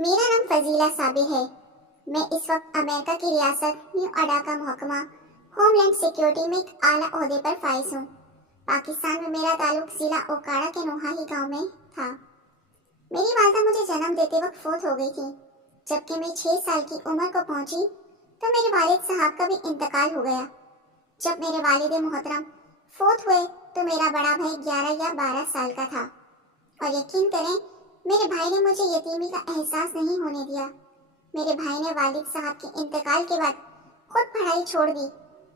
मेरा नाम फजीला साबिर है। मैं इस वक्त अमेरिका की रियासत न्यू अडा का महकमा होमलैंड सिक्योरिटी में एक आला ओहदे पर फाइज हूँ। पाकिस्तान में मेरा ताल्लुक जिला ओकाड़ा के नोहाही गांव में था। मेरी वालदा मुझे जन्म देते वक्त फौत हो गई थी। जबकि मैं 6 साल की उम्र को पहुंची तो मेरे वालिद साहब का भी इंतकाल हो गया। जब मेरे वालिद मोहतरम फौत हुए तो मेरा बड़ा भाई 11 या 12 साल का था और यकीन करें मेरे भाई ने मुझे यतीमी का एहसास नहीं होने दिया। मेरे भाई ने वालिद साहब के इंतकाल के बाद खुद पढ़ाई छोड़ दी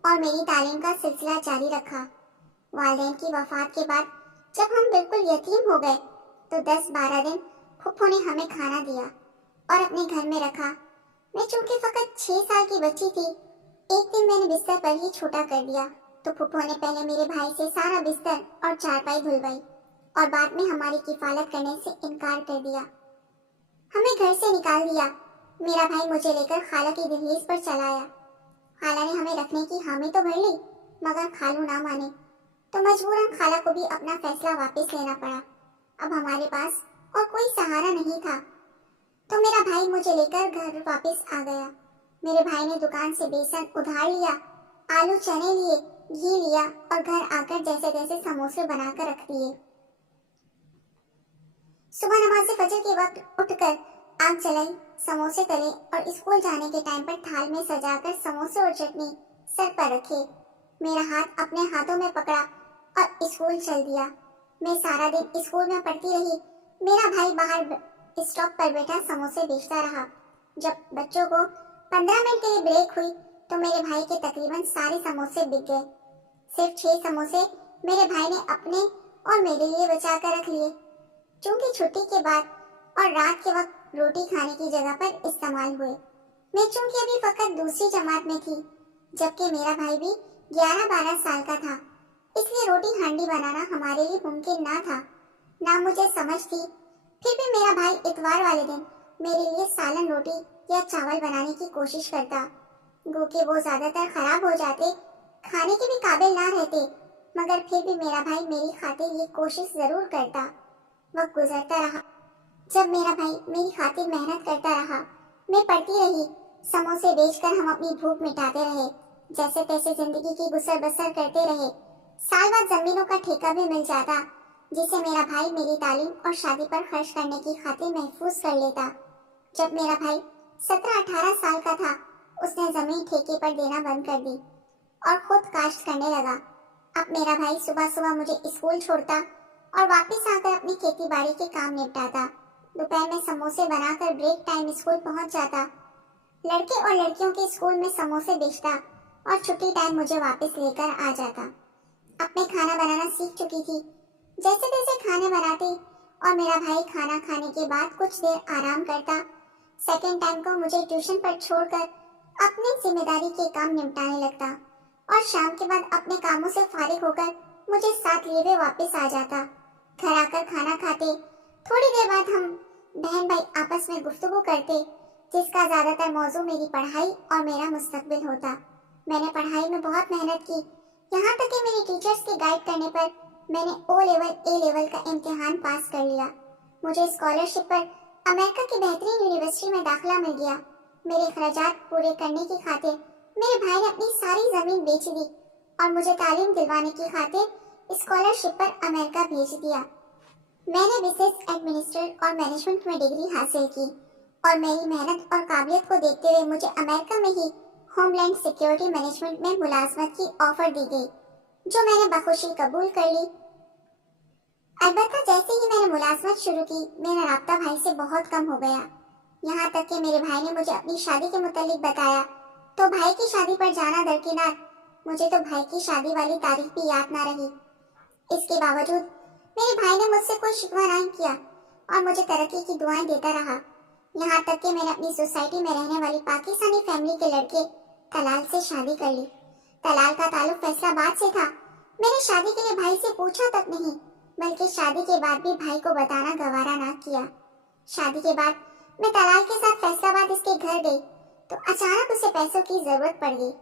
और मेरी तालीम का सिलसिला जारी रखा। वालिदैन की वफात के बाद जब हम बिल्कुल यतीम हो गए तो 10-12 दिन फुप्पो ने हमें खाना दिया और अपने घर में रखा। मैं चूंकि फकत 6 साल की बच्ची थी, एक दिन मैंने बिस्तर पर ही छोटा कर दिया तो फुप्पो ने पहले मेरे भाई से सारा बिस्तर और चारपाई धुलवाई और बाद में हमारी किफालत करने से इनकार कर दिया। हमें घर से निकाल दिया। मेरा भाई मुझे लेकर खाला की दहलीज पर चला आया। खाला ने हमें रखने की हामी तो भर ली मगर खालू ना माने तो मजबूरन खाला को भी अपना फैसला वापस लेना पड़ा। अब हमारे पास और कोई सहारा नहीं था तो मेरा भाई मुझे लेकर घर वापस आ गया। मेरे भाई ने दुकान से बेसन उधार लिया, आलू चने लिए, घी लिया और घर आकर जैसे तैसे समोसे बनाकर रख दिए। सुबह नमाज फजर के वक्त उठकर आग जलाई, समोसे तले और स्कूल जाने के टाइम पर थाल में सजाकर समोसे और चटनी सर पर रखे। मेरा हाथ अपने हाथों में पकड़ा और स्कूल चल दिया। मैं सारा दिन स्कूल में पढ़ती रही। मेरा भाई बाहर स्टॉप पर बैठा समोसे बेचता रहा। जब बच्चों को 15 मिनट के लिए ब्रेक हुई तो मेरे भाई के तकरीबन सारे समोसे बिक गए। सिर्फ 6 समोसे मेरे भाई ने अपने और मेरे लिए बचा कर रख लिए, चूंकि छुट्टी के बाद और रात के वक्त रोटी खाने की जगह पर इस्तेमाल हुए। मैं चूंकि अभी फकत दूसरी जमात में थी जबकि मेरा भाई भी 11-12 साल का था, इसलिए रोटी हांडी बनाना हमारे लिए मुमकिन ना था, ना मुझे समझ थी। फिर भी मेरा भाई इतवार वाले दिन मेरे लिए सालन रोटी या चावल बनाने की कोशिश करता। गो के वो ज्यादातर खराब हो जाते, खाने के भी काबिल ना रहते, मगर फिर भी मेरा भाई मेरी खातिर ये कोशिश जरूर करता। वक्त गुजरता रहा। जब मेरा भाई मेरी खातिर मेहनत करता रहा, मैं पढ़ती रही। समोसे बेचकर हम अपनी भूख मिटाते रहे, जैसे तैसे जिंदगी की गुसर बसर करते रहे। साल बाद जमीनों का ठेका भी मिल जाता जिसे मेरा भाई मेरी तालीम और शादी पर खर्च करने की खातिर महफूज कर लेता। जब मेरा भाई 17-18 साल का था उसने जमीन ठेके पर देना बंद कर दी और खुद काश्त करने लगा। अब मेरा भाई सुबह सुबह मुझे स्कूल छोड़ता और वापस आकर अपनी खेती बाड़ी के काम निपटाता। दोपहर में समोसे बनाकर ब्रेक टाइम स्कूल पहुंच जाता। लड़के और लड़कियों के स्कूल में समोसे बेचता और छुट्टी टाइम मुझे वापस लेकर आ जाता। अब मैं खाना बनाना सीख चुकी थी। जैसे तैसे खाने बनाती और मेरा भाई खाना खाने के बाद कुछ देर आराम करता। सेकेंड टाइम को मुझे ट्यूशन पर छोड़कर अपनी जिम्मेदारी के काम निपटाने लगता और शाम के बाद अपने कामों से फारिग होकर मुझे साथ लिए हुए वापस आ जाता। घर आकर खाना खाते। थोड़ी देर बाद हम बहन भाई आपस में गुफ्तगू करते जिसका ज्यादातर मौजू मेरी पढ़ाई और मेरा मुस्तकबिल होता। मैंने पढ़ाई में बहुत मेहनत की, यहाँ तक कि मेरे टीचर्स के गाइड करने पर मैंने ओ लेवल ए लेवल का इम्तिहान पास कर लिया। मुझे स्कॉलरशिप पर अमेरिका की बेहतरीन यूनिवर्सिटी में दाखिला मिल गया। मेरे खर्चात पूरे करने की खातिर मेरे भाई ने अपनी सारी जमीन बेच दी और मुझे तालीम दिलवाने की खातिर स्कॉलरशिप पर अमेरिका भेज दिया। मैंने बिजनेस एडमिनिस्ट्रेट और मैनेजमेंट में डिग्री हासिल की और मेरी मेहनत और काबिलियत को देखते हुए मुझे अमेरिका में ही होमलैंड सिक्योरिटी मैनेजमेंट में मुलाजमत की ऑफर दी गई, जो मैंने बखुशी कबूल कर ली। अलबत्ता जैसे ही मैंने मुलाजमत शुरू की मेरा राब्ता भाई से बहुत कम हो गया। यहाँ तक कि मेरे भाई ने मुझे अपनी शादी के मुतालिक बताया तो भाई की शादी पर जाना दरकिनार, मुझे तो भाई की शादी वाली तारीख भी याद ना रही। इसके बावजूद मेरे भाई ने मुझसे कोई शिकवा नहीं किया और मुझे तरक्की की दुआएं देता रहा। यहाँ तक कि मैंने अपनी सोसाइटी में रहने वाली पाकिस्तानी फैमिली के लड़के तलाल से शादी कर ली। तलाल का ताल्लुक फैसलाबाद से था। मैंने शादी के लिए भाई से पूछा तक नहीं, बल्कि शादी के बाद भी भाई को बताना गवारा ना किया। शादी के बाद मैं तलाल के साथ फैसलाबाद इसके घर गई तो अचानक उसे पैसों की जरूरत पड़ गई।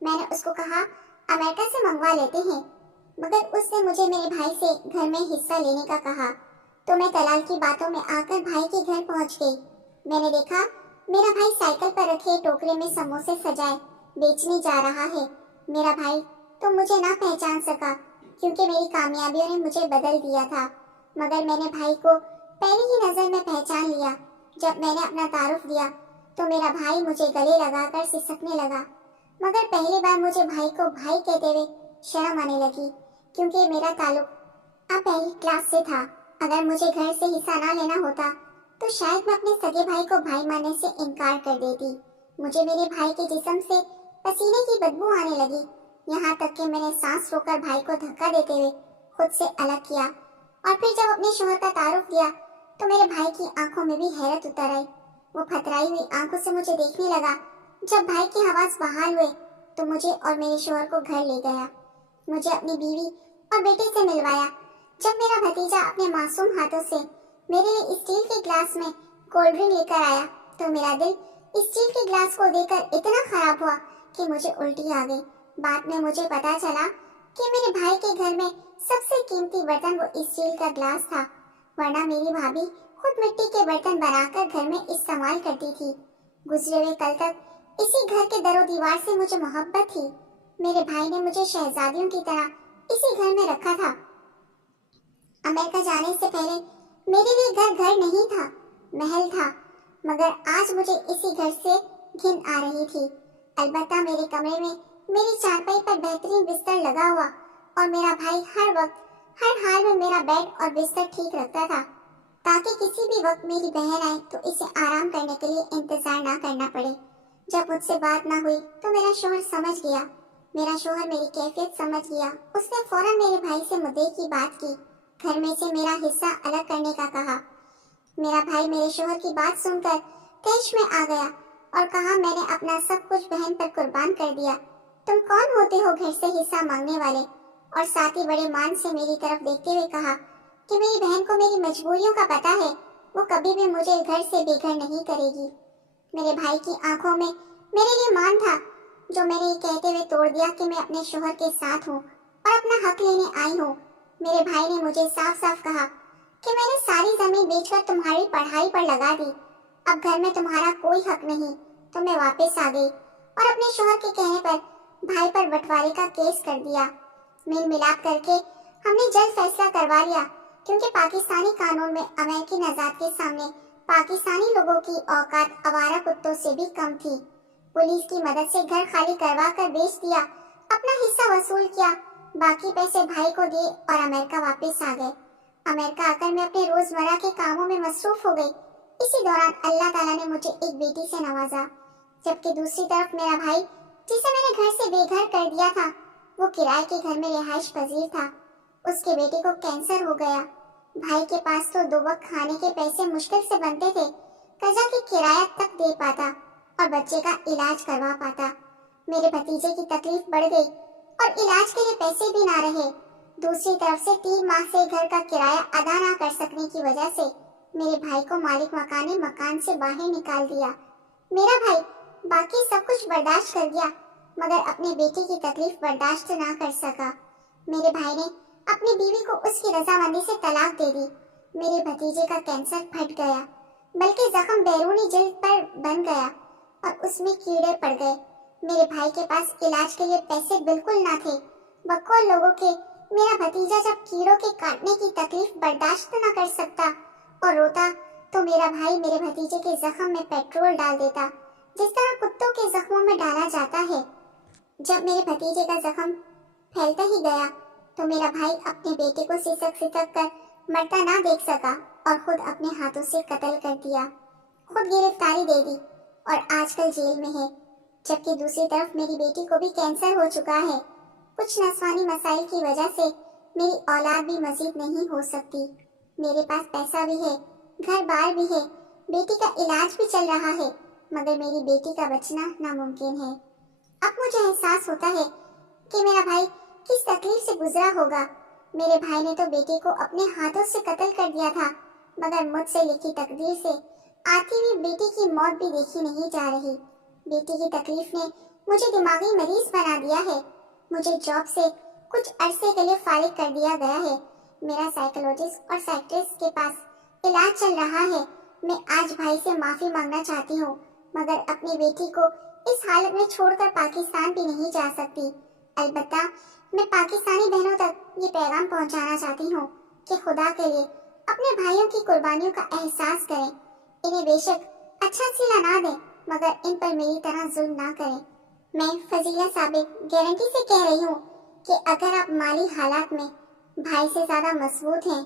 मैंने उसको कहा अमेरिका से मंगवा लेते हैं, मगर उसने मुझे मेरे भाई से घर में हिस्सा लेने का कहा तो मैं तलाल की बातों में आकर भाई के घर पहुंच गई। میں نے دیکھا میرا بھائی سائیکل پر رکھے ٹوکرے میں سموسے سجائے بیچنے جا رہا ہے۔ میرا بھائی تو مجھے نہ پہچان سکا کیونکہ میری کامیابیوں نے مجھے بدل دیا تھا، مگر میں نے بھائی کو پہلی ہی نظر میں پہچان لیا۔ جب میں نے اپنا تعارف دیا تو میرا بھائی مجھے گلے لگا کر سسکنے لگا، مگر پہلی بار مجھے بھائی کو بھائی کہتے ہوئے شرم آنے لگی کیونکہ میرا تعلق اب پہلی کلاس سے تھا۔ اگر مجھے گھر سے حصہ نہ لینا ہوتا تو شاید میں اپنے سگے بھائی کو بھائی ماننے سے انکار کر دیتی۔ مجھے میرے بھائی کے جسم سے پسینے کی بدبو آنے لگی، یہاں تک کہ میں نے سانس روک کر بھائی کو دھکا دیتے ہوئے خود سے الگ کیا، اور پھر جب اپنے شوہر کا تعارف دیا تو میرے بھائی کی آنکھوں میں بھی حیرت اتر آئی۔ وہ پھترائی ہوئی آنکھوں سے مجھے دیکھنے لگا۔ جب بھائی کے حواس بحال ہوئے تو مجھے اور میرے شوہر کو گھر لے گیا، مجھے اپنی بیوی اور بیٹے سے ملوایا۔ جب میرا بھتیجا اپنے معصوم ہاتھوں سے میرے لیے اسٹیل کے گلاس میں کولڈ ڈرنک لے کر آیا تو میرا دل اسٹیل کے گلاس کو دیکھ کر اتنا خراب ہوا کہ مجھے الٹی آ گئی۔ بعد میں مجھے پتا چلا کہ میرے بھائی کے گھر میں سب سے قیمتی برتن وہ اسٹیل کا گلاس تھا، ورنہ میری بھابھی خود مٹی کے برتن بنا کر گھر میں استعمال کرتی تھی۔ گزرے ہوئے کل تک اسی گھر کے در و دیوار سے مجھے محبت تھی۔ میرے بھائی نے مجھے شہزادیوں کی طرح اسی گھر میں رکھا تھا۔ امریکہ جانے سے پہلے میرے لیے گھر نہیں تھا، محل تھا، مگر آج مجھے اسی گھر سے گھن آ رہی تھی۔ البتہ میرے کمرے میں میری چارپائی پر بہترین بستر لگا ہوا، اور میرا بھائی ہر وقت ہر حال میں میرا بیڈ اور بستر ٹھیک رکھتا تھا تاکہ کسی بھی وقت میری بہن آئے تو اسے آرام کرنے کے لیے انتظار نہ کرنا پڑے۔ جب مجھ سے بات نہ ہوئی تو میرا شوہر سمجھ گیا، میرا شوہر میری کیفیت سمجھ گیا۔ اس نے فوراً میرے بھائی سے مدعے کی بات کی، گھر میں سے میرا حصہ الگ کرنے کا کہا۔ میرا بھائی میرے شوہر کی بات سن کر طیش میں آ گیا اور کہا میں نے اپنا سب کچھ بہن پر قربان کر دیا، تم کون ہوتے ہو گھر سے حصہ مانگنے والے؟ اور ساتھ ہی بڑے مان سے میری طرف دیکھتے ہوئے کہا کہ میری بہن کو میری مجبوریوں کا پتہ ہے، وہ کبھی بھی مجھے گھر سے بے گھر نہیں کرے گی۔ میرے بھائی کی آنکھوں میں میرے لیے مان تھا، جو میں نے یہ کہتے ہوئے توڑ دیا کہ میں اپنے شوہر کے ساتھ ہوں اور اپنا حق لینے آئی ہوں۔ میرے بھائی نے مجھے صاف صاف کہا کہ میں نے ساری زمین بیچ کر تمہاری پڑھائی پر لگا دی، اب گھر میں تمہارا کوئی حق نہیں، تو میں واپس آ گئی اور اپنے شوہر کے کہنے پر بھائی پر بٹوارے کا کیس کر دیا۔ میل ملاپ کر کے ہم نے جلد فیصلہ کروا لیا، کیونکہ پاکستانی قانون میں امریکی نژاد کے سامنے پاکستانی لوگوں کی اوقات آوارہ کتوں سے بھی کم تھی۔ پولیس کی مدد سے گھر خالی کروا کر بیچ دیا، اپنا حصہ وصول کیا، باقی پیسے بھائی کو دیے اور امریکہ واپس آ گئے۔ امریکہ آ کر میں اپنے روزمرہ کے کاموں میں مصروف ہو گئی۔ اسی دوران اللہ تعالیٰ نے مجھے ایک بیٹی سے نوازا، جبکہ دوسری طرف میرا بھائی جسے میں نے گھر سے بے گھر کر دیا تھا، وہ کرائے کے گھر میں رہائش پذیر تھا۔ اس کے بیٹے کو کینسر ہو گیا۔ بھائی کے پاس تو 2 وقت کھانے کے پیسے مشکل سے بنتے تھے، قضا کی کرایہ تک دے پاتا اور بچے کا علاج کروا پاتا۔ میرے بھتیجے کی تکلیف بڑھ گئی اور علاج کے لیے پیسے بھی نہ رہے۔ دوسری طرف سے 3 ماہ سے گھر کا کرایہ ادا نہ کر سکنے کی وجہ سے میرے بھائی کو مالک مکان نے مکان سے باہر نکال دیا۔ میرا بھائی باقی سب کچھ برداشت کر گیا، مگر اپنے بیٹے کی تکلیف برداشت نہ کر سکا۔ میرے بھائی نے اپنی بیوی کو اس کی رضامندی سے طلاق دے دی۔ میرے بھتیجے کا کینسر پھٹ گیا، بلکہ زخم بیرونی جلد پر بن گیا اور اس میں کیڑے پڑ گئے۔ میرے بھائی کے پاس علاج کے لیے پیسے بالکل نہ تھے، بقول لوگوں کے میرا بھتیجا جب کیڑوں کے کاٹنے کی تکلیف برداشت نہ کر سکتا اور روتا تو میرا بھائی میرے بھتیجے کے زخم میں پیٹرول ڈال دیتا، جس طرح کتوں کے زخموں میں ڈالا جاتا ہے۔ جب میرے بھتیجے کا زخم پھیلتا ہی گیا تو میرا بھائی اپنے بیٹے کو سسک کر مرتا نہ دیکھ سکا اور خود اپنے ہاتھوں سے قتل کر دیا، خود گرفتاری دے دی اور آج کل جیل میں ہے۔ جبکہ دوسری طرف میری بیٹی کو بھی کینسر ہو چکا ہے۔ کچھ نسوانی مسائل کی وجہ سے میری اولاد بھی مزید نہیں ہو سکتی۔ میرے پاس پیسہ بھی ہے، گھر بار بھی ہے، بیٹی کا علاج بھی چل رہا ہے، مگر میری بیٹی کا بچنا ناممکن ہے۔ اب مجھے احساس ہوتا ہے کہ میرا بھائی کس تکلیف سے گزرا ہوگا۔ میرے بھائی نے تو بیٹے کو اپنے ہاتھوں سے قتل کر دیا تھا، مگر مجھ سے لکھی تقدیر سے آتی ہوئی بیٹی کی موت بھی دیکھی نہیں جا رہی۔ بیٹی کی تکلیف نے مجھے دماغی مریض بنا دیا ہے۔ مجھے جاب سے کچھ عرصے کے لیے فارغ کر دیا گیا ہے۔ میرا سائیکولوجسٹ اور سائیکٹرسٹ کے پاس علاج چل رہا ہے، मैं आज भाई से माफी मांगना चाहती हूँ, मगर अपनी बेटी को इस हालत में छोड़कर पाकिस्तान भी नहीं जा सकती। अलबत्ता मैं पाकिस्तानी बहनों तक ये पैगाम पहुँचाना चाहती हूँ कि खुदा के लिए अपने भाइयों की कुर्बानियों का एहसास करें। इन्हें बेशक अच्छा सिला ना दें, मगर इन पर मेरी तरह जुल्म ना करें। मैं फजीला साबिक गारंटी से कह रही हूँ कि अगर आप माली हालात में भाई से ज्यादा मजबूत हैं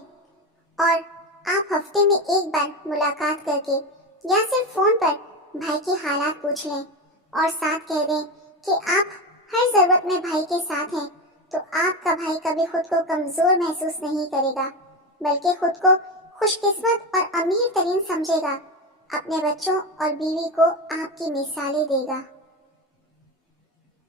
और आप हफ्ते में एक बार मुलाकात करके या सिर्फ फोन पर भाई के हालात पूछ लें और साथ कह दें कि आप हर जरूरत में भाई के साथ हैं, तो आपका भाई कभी खुद को कमजोर महसूस नहीं करेगा, बल्कि खुद को खुशकिस्मत और अमीर तरीन समझेगा। अपने बच्चों और बीवी को आपकी मिसालें देगा।